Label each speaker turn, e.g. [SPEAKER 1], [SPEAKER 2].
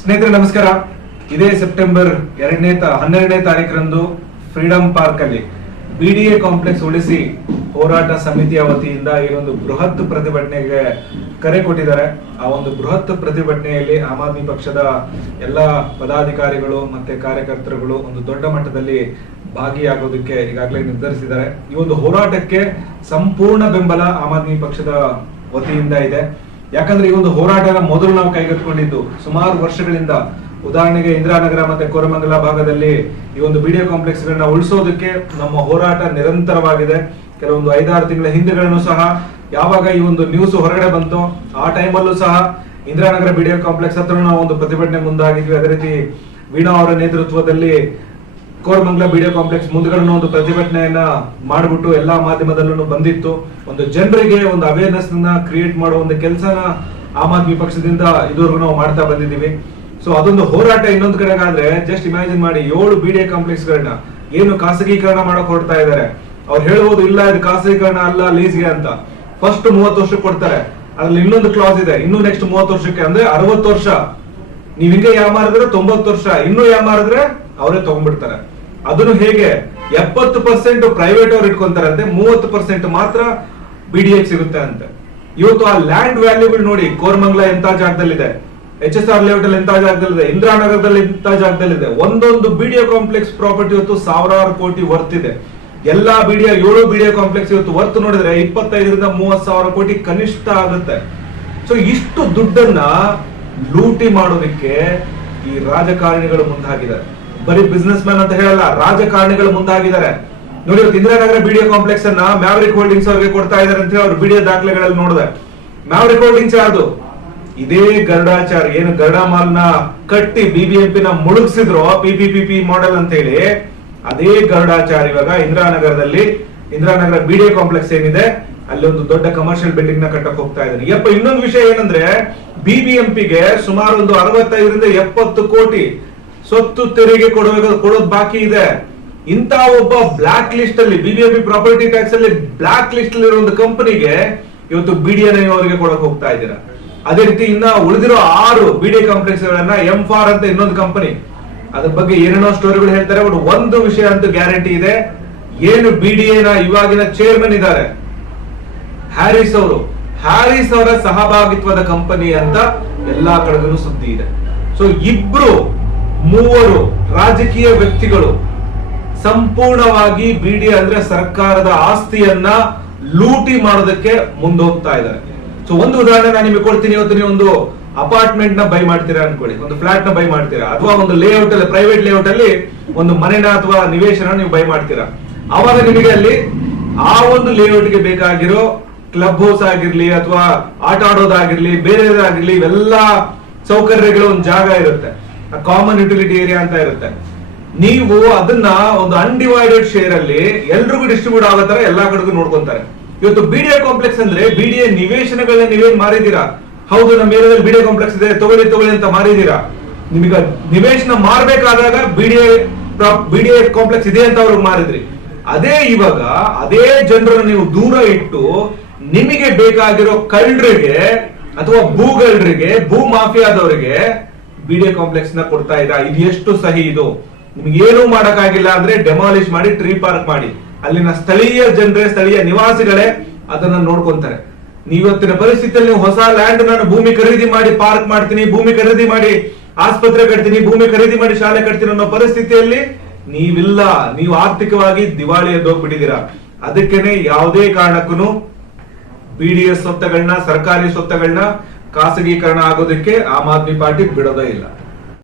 [SPEAKER 1] ಸ್ನೇಹಿತರೆ, ನಮಸ್ಕಾರ. ಇದೇ ಸೆಪ್ಟೆಂಬರ್ ಎರಡನೇ ಹನ್ನೆರಡನೇ ತಾರೀಕರಂದು ಫ್ರೀಡಂ ಪಾರ್ಕ್ ಅಲ್ಲಿ ಬಿಡಿಎ ಕಾಂಪ್ಲೆಕ್ಸ್ ಉಳಿಸಿ ಹೋರಾಟ ಸಮಿತಿಯ ವತಿಯಿಂದ ಈ ಒಂದು ಬೃಹತ್ ಪ್ರತಿಭಟನೆಗೆ ಕರೆ ಕೊಟ್ಟಿದ್ದಾರೆ. ಆ ಒಂದು ಬೃಹತ್ ಪ್ರತಿಭಟನೆಯಲ್ಲಿ ಆಮ್ ಆದ್ಮಿ ಪಕ್ಷದ ಎಲ್ಲ ಪದಾಧಿಕಾರಿಗಳು ಮತ್ತೆ ಕಾರ್ಯಕರ್ತರುಗಳು ಒಂದು ದೊಡ್ಡ ಮಟ್ಟದಲ್ಲಿ ಭಾಗಿಯಾಗೋದಕ್ಕೆ ಈಗಾಗಲೇ ನಿರ್ಧರಿಸಿದ್ದಾರೆ. ಈ ಒಂದು ಹೋರಾಟಕ್ಕೆ ಸಂಪೂರ್ಣ ಬೆಂಬಲ ಆಮ್ ಆದ್ಮಿ ಪಕ್ಷದ ವತಿಯಿಂದ ಇದೆ. ಯಾಕಂದ್ರೆ ಈ ಒಂದು ಹೋರಾಟನ ಮೊದಲು ನಾವು ಕೈಗೆತ್ತಿಕೊಂಡಿದ್ದು ಸುಮಾರು ವರ್ಷಗಳಿಂದ ಉದಾಹರಣೆಗೆ ಇಂದಿರಾನಗರ ಮತ್ತೆ ಕೋರಮಂಗಲ ಭಾಗದಲ್ಲಿ ಈ ಒಂದು ವಿಡಿಯೋ ಕಾಂಪ್ಲೆಕ್ಸ್ ಗಳನ್ನ ಉಳಿಸೋದಕ್ಕೆ ನಮ್ಮ ಹೋರಾಟ ನಿರಂತರವಾಗಿದೆ. ಕೆಲವೊಂದು ಐದಾರು ತಿಂಗಳ ಹಿಂದೆಗಳನ್ನು ಸಹ ಯಾವಾಗ ಈ ಒಂದು ನ್ಯೂಸ್ ಹೊರಗಡೆ ಬಂತು ಆ ಟೈಮಲ್ಲೂ ಸಹ ಇಂದಿರಾನಗರ ವಿಡಿಯೋ ಕಾಂಪ್ಲೆಕ್ಸ್ ಹತ್ರ ನಾವು ಒಂದು ಪ್ರತಿಭಟನೆ ಮುಂದಾಗಿದ್ವಿ. ಅದೇ ರೀತಿ ವೀಣಾ ಅವರ ನೇತೃತ್ವದಲ್ಲಿ ಕೋರಮಂಗಲ ವಿಡಿಯೋ ಕಾಂಪ್ಲೆಕ್ಸ್ ಮುಂದ್ಗಡೆ ಒಂದು ಪ್ರತಿಭಟನೆಯನ್ನ ಮಾಡಿಬಿಟ್ಟು ಎಲ್ಲಾ ಮಾಧ್ಯಮದಲ್ಲೂ ಬಂದಿತ್ತು. ಒಂದು ಜನರಿಗೆ ಒಂದು ಅವೇರ್ನೆಸ್ನ ಕ್ರಿಯೇಟ್ ಮಾಡೋ ಒಂದು ಕೆಲಸನ ಆಮ್ ಆದ್ಮಿ ಪಕ್ಷದಿಂದ ಇದುವರೆಗೂ ನಾವು ಮಾಡ್ತಾ ಬಂದಿದ್ದೀವಿ. ಸೊ ಅದೊಂದು ಹೋರಾಟ ಇನ್ನೊಂದು ಕಡೆಗಾದ್ರೆ ಜಸ್ಟ್ ಇಮ್ಯಾಜಿನ್ ಮಾಡಿ ಏಳು ಬಿಡಿಎ ಕಾಂಪ್ಲೆಕ್ಸ್ ಗಳನ್ನ ಏನು ಖಾಸಗೀಕರಣ ಮಾಡಕ್ ಹೊರಡ್ತಾ ಇದ್ದಾರೆ ಅವ್ರು ಹೇಳ್ಬೋದು, ಇಲ್ಲ, ಇದು ಖಾಸಗೀಕರಣ ಅಲ್ಲ ಲೀಸ್ಗೆ ಅಂತ. ಫಸ್ಟ್ ಮೂವತ್ತು ವರ್ಷಕ್ಕೆ ಕೊಡ್ತಾರೆ. ಅದ್ರಲ್ಲಿ ಇನ್ನೊಂದು ಕ್ಲಾಸ್ ಇದೆ. ಇನ್ನು ನೆಕ್ಸ್ಟ್ ಮೂವತ್ತು ವರ್ಷಕ್ಕೆ, ಅಂದ್ರೆ ಅರವತ್ತು ವರ್ಷ. ನೀವ್ ಹಿಂಗೆ ಯಾಮಾರಿದ್ರೆ ತೊಂಬತ್ತು ವರ್ಷ. ಇನ್ನೂ ಯಾಮಾರಿದ್ರೆ ಅವರೇ ತಗೊಂಡ್ಬಿಡ್ತಾರೆ. ಅದನ್ನು ಹೇಗೆ ಎಪ್ಪತ್ತು ಪರ್ಸೆಂಟ್ ಪ್ರೈವೇಟ್ ಅವ್ರು ಇಟ್ಕೊಂತಾರಂತೆ, ಮೂವತ್ತು ಪರ್ಸೆಂಟ್ ಮಾತ್ರ ಬಿಡಿಎಕ್ ಸಿಗುತ್ತೆ ಅಂತ. ಇವತ್ತು ಆ ಲ್ಯಾಂಡ್ ವ್ಯಾಲ್ಯೂಗಳು ನೋಡಿ, ಕೋರ್ಮಂಗ್ಲ ಎಂತ ಜಾಗದಲ್ಲಿದೆ ಎಚ್ ಎಸ್ ಆರ್ ಲೇಔಟ್ ಅಲ್ಲಿ ಎಂತ ಜಾಗದಲ್ಲಿದೆ, ಇಂದಿರಾನಗರದಲ್ಲಿ ಎಂತ ಜಾಗದಲ್ಲಿದೆ, ಒಂದೊಂದು ಬಿಡಿಯೋ ಕಾಂಪ್ಲೆಕ್ಸ್ ಪ್ರಾಪರ್ಟಿ ಇವತ್ತು ಸಾವಿರಾರು ಕೋಟಿ ವರ್ತ್ ಇದೆ. ಎಲ್ಲಾ ಬಿಡಿಯೋ ಏಳು ಎ ಕಾಂಪ್ಲೆಕ್ಸ್ ಇವತ್ತು ವರ್ತ್ ನೋಡಿದ್ರೆ ಇಪ್ಪತ್ತೈದರಿಂದ ಮೂವತ್ ಸಾವಿರ ಕೋಟಿ ಕನಿಷ್ಠ ಆಗುತ್ತೆ. ಸೊ ಇಷ್ಟು ದುಡ್ಡನ್ನ ಲೂಟಿ ಮಾಡೋದಕ್ಕೆ ಈ ರಾಜಕಾರಣಿಗಳು ಮುಂದಾಗಿದ್ದಾರೆ. ಬರೀ ಬಿಸ್ನೆಸ್ ಮ್ಯಾನ್ ಅಂತ ಹೇಳಲ್ಲ, ರಾಜಕಾರಣಿಗಳು ಮುಂದಾಗಿದ್ದಾರೆ. ನೋಡಿ ಇವತ್ತು ಇಂದಿರಾನಗರ ಬಿಡಿಯೋ ಕಾಂಪ್ಲೆಕ್ಸ್ ಅನ್ನ ಮ್ಯಾವ್ರಿಕ್ ಹೋಲ್ಡಿಂಗ್ಸ್ ಅವರಿಗೆ ಕೊಡ್ತಾ ಇದಾರೆ ಅಂತ ಹೇಳಿ ಅವ್ರು ಬಿಡಿಯೋ ದಾಖಲೆಗಳಲ್ಲಿ ನೋಡಿದೆ. ಮ್ಯಾವ್ರಿಕ್ ಹೋಲ್ಡಿಂಗ್ಸ್ ಯಾರ್ದು? ಇದೇ ಗರುಡಾಚಾರ್. ಏನು ಗರುಡ ನ ಕಟ್ಟಿ ಬಿಬಿಎಂಪಿ ನ ಮುಳುಗಿಸಿದ್ರು ಪಿಪಿಪಿಪಿ ಮಾಡೆಲ್ ಅಂತ ಹೇಳಿ, ಅದೇ ಗರುಡಾಚಾರ್ ಇವಾಗ ಇಂದಿರಾನಗರದಲ್ಲಿ ಇಂದಿರಾನಗರ ಬಿಡಿಎ ಕಾಂಪ್ಲೆಕ್ಸ್ ಏನಿದೆ, ಅಲ್ಲಿ ಒಂದು ದೊಡ್ಡ ಕಮರ್ಷಿಯಲ್ ಬಿಲ್ಡಿಂಗ್ನ ಕಟ್ಟಕ್ ಹೋಗ್ತಾ ಇದ್ದಾರೆ. ಯಪ್ಪ, ಇನ್ನೊಂದು ವಿಷಯ ಏನಂದ್ರೆ ಬಿಬಿಎಂಪಿಗೆ ಸುಮಾರು ಒಂದು ಅರವತ್ತೈದರಿಂದ ಎಪ್ಪತ್ತು ಕೋಟಿ ಸ್ವತ್ತು ತೆರಿಗೆ ಕೊಡಬೇಕು, ಕೊಡೋದು ಬಾಕಿ ಇದೆ. ಇಂತ ಒಬ್ಬ ಬ್ಲಾಕ್ ಲಿಸ್ಟ್ ಅಲ್ಲಿ ಬಿಬಿಎಂಪಿ ಪ್ರಾಪರ್ಟಿ ಟ್ಯಾಕ್ಸ್ ಅಲ್ಲಿ ಬ್ಲಾಕ್ ಲಿಸ್ಟ್ ಅಲ್ಲಿ ಒಂದು ಕಂಪನಿಗೆ ಇವತ್ತು ಬಿಡಿಎನ್ ಅವರಿಗೆ ಕೊಡಕ್ ಹೋಗ್ತಾ ಇದ್ದೀರಾ? ಅದೇ ರೀತಿ ಇನ್ನ ಉಳಿದಿರೋ ಆರು ಬಿಡಿ ಕಾಂಪ್ಲೆಕ್ಸ್ ಗಳನ್ನ ಎಂ ಫಾರ್ ಅಂತ ಇನ್ನೊಂದು ಕಂಪನಿ ಅದ್ರ ಬಗ್ಗೆ ಏನೇನೋ ಸ್ಟೋರಿಗಳು ಹೇಳ್ತಾರೆ ಬಟ್ ಒಂದು ವಿಷಯ ಅಂತೂ ಗ್ಯಾರಂಟಿ ಇದೆ. ಏನು ನ ಇವಾಗಿನ ಚೇರ್ಮನ್ ಇದ್ದಾರೆ? ಹ್ಯಾರಿಸ್ ಅವರು. ಹ್ಯಾರಿಸ್ ಅವರ ಸಹಭಾಗಿತ್ವದ ಕಂಪನಿ ಅಂತ ಎಲ್ಲಾ ಕಡೆಗೂ ಸುದ್ದಿ ಇದೆ. ಸೊ ಇಬ್ರು ಮೂವರು ರಾಜಕೀಯ ವ್ಯಕ್ತಿಗಳು ಸಂಪೂರ್ಣವಾಗಿ ಬಿಡಿ ಅಂದ್ರೆ ಸರ್ಕಾರದ ಆಸ್ತಿಯನ್ನ ಲೂಟಿ ಮಾಡೋದಕ್ಕೆ ಮುಂದೋಗ್ತಾ ಇದ್ದಾರೆ. ಸೊ ಒಂದು ಉದಾಹರಣೆ ನಾನು ನಿಮಗೆ ಕೊಡ್ತೀನಿ. ಇವತ್ತು ನೀವು ಒಂದು ಅಪಾರ್ಟ್ಮೆಂಟ್ನ ಬೈ ಮಾಡ್ತೀರಾ ಅನ್ಕೊಳ್ಳಿ. ಒಂದು ಫ್ಲಾಟ್ನ ಬೈ ಮಾಡ್ತೀರಾ? ಅಥವಾ ಒಂದು ಲೇಔಟ್ ಅಲ್ಲಿ ಪ್ರೈವೇಟ್ ಲೇಔಟ್ ಅಲ್ಲಿ ಒಂದು ಮನೆನ ಅಥವಾ ನಿವೇಶನ ನೀವು ಬೈ ಮಾಡ್ತೀರಾ? ಆವಾಗ ನಿಮಗೆ ಅಲ್ಲಿ ಆ ಒಂದು ಲೇಔಟ್ಗೆ ಬೇಕಾಗಿರೋ ಕ್ಲಬ್ ಹೌಸ್ ಆಗಿರ್ಲಿ ಅಥವಾ ಆಟ ಆಡೋದಾಗಿರ್ಲಿ ಬೇರೆದಾಗಿರ್ಲಿ ಇವೆಲ್ಲ ಸೌಕರ್ಯಗಳು ಒಂದು ಜಾಗ ಇರುತ್ತೆ. ಕಾಮನ್ ಯುಟಿಲಿಟಿ ಏರಿಯಾ ಅಂತ ಇರುತ್ತೆ. ನೀವು ಅದನ್ನ ಒಂದು ಅನ್ಡಿವೈಡೆಡ್ ಶೇರ್ ಅಲ್ಲಿ ಎಲ್ರಿಗೂ ಡಿಸ್ಟ್ರಿಬ್ಯೂಟ್ ಆಗೋ ತರ ಎಲ್ಲಾ ಕಡೆಗೂ ನೋಡ್ಕೊಂತಾರೆ. ಇವತ್ತು ಬಿಡಿಎ ಕಾಂಪ್ಲೆಕ್ಸ್ ಅಂದ್ರೆ ಬಿಡಿಎ ನಿವೇಶನಗಳನ್ನ ನೀವೇನ್ ಮಾರಿದೀರಾ? ಹೌದು, ನಮ್ಮ ಏರಿಯಾದಲ್ಲಿ ಬಿಡಿಎ ಕಾಂಪ್ಲೆಕ್ಸ್ ಇದೆ, ತಗೊಳ್ಳಿ ತಗೊಳ್ಳಿ ಅಂತ ಮಾರಿದೀರಾ? ನಿಮಗೆ ನಿವೇಶನ ಮಾರ್ಬೇಕಾದಾಗ ಬಿಡಿಎ ಬಿಡಿಎ ಕಾಂಪ್ಲೆಕ್ಸ್ ಇದೆ ಅಂತ ಅವ್ರಿಗೆ ಮಾರಿದ್ರಿ. ಅದೇ ಇವಾಗ ಅದೇ ಜನರನ್ನು ನೀವು ದೂರ ಇಟ್ಟು ನಿಮಗೆ ಬೇಕಾಗಿರೋ ಕಳ್ಳರಿಗೆ ಅಥವಾ ಭೂಗಳರಿಗೆ ಭೂ ಮಾಫಿಯಾದವರಿಗೆ ಬಿಡಿಎ ಕಾಂಪ್ಲೆಕ್ಸ್ನ ಕೊಡ್ತಾ ಇದ್ದ. ಇದು ಎಷ್ಟು ಸಹಿ ಇದು? ನಿಮ್ಗೆ ಏನೂ ಮಾಡಕ್ಕಾಗಿಲ್ಲ ಅಂದ್ರೆ ಡೆಮಾಲಿಶ್ ಮಾಡಿ ಟ್ರೀ ಪಾರ್ಕ್ ಮಾಡಿ. ಅಲ್ಲಿನ ಸ್ಥಳೀಯ ಜನರೇ, ಸ್ಥಳೀಯ ನಿವಾಸಿಗಳೇ ಅದನ್ನ ನೋಡ್ಕೊಂತಾರೆ. ನೀವತ್ತಿನ ಪರಿಸ್ಥಿತಿಯಲ್ಲಿ ನೀವು ಹೊಸ ಲ್ಯಾಂಡ್ ನಾನು ಭೂಮಿ ಖರೀದಿ ಮಾಡಿ ಪಾರ್ಕ್ ಮಾಡ್ತೀನಿ, ಭೂಮಿ ಖರೀದಿ ಮಾಡಿ, ಆಸ್ಪತ್ರೆ ಕಟ್ತೀನಿ, ಭೂಮಿ ಖರೀದಿ ಮಾಡಿ, ಶಾಲೆ ಕಟ್ತೀನಿ ಅನ್ನೋ ಪರಿಸ್ಥಿತಿಯಲ್ಲಿ ನೀವಿಲ್ಲ. ನೀವು ಆರ್ಥಿಕವಾಗಿ ದಿವಾಳಿ ಎದ್ದೋಗ್ಬಿಟ್ಟಿದ್ದೀರಾ. ಅದಕ್ಕೇನೆ ಯಾವುದೇ ಕಾರಣಕ್ಕೂ ಬಿಡಿಎಸ್ ಸ್ವತ್ತಗಳನ್ನ ಸರ್ಕಾರಿ ಸ್ವತ್ತುಗಳನ್ನ ಖಾಸಗೀಕರಣ ಆಗೋದಕ್ಕೆ ಆಮ್ ಆದ್ಮಿ ಪಾರ್ಟಿ ಬಿಡೋದೇ ಇಲ್ಲ.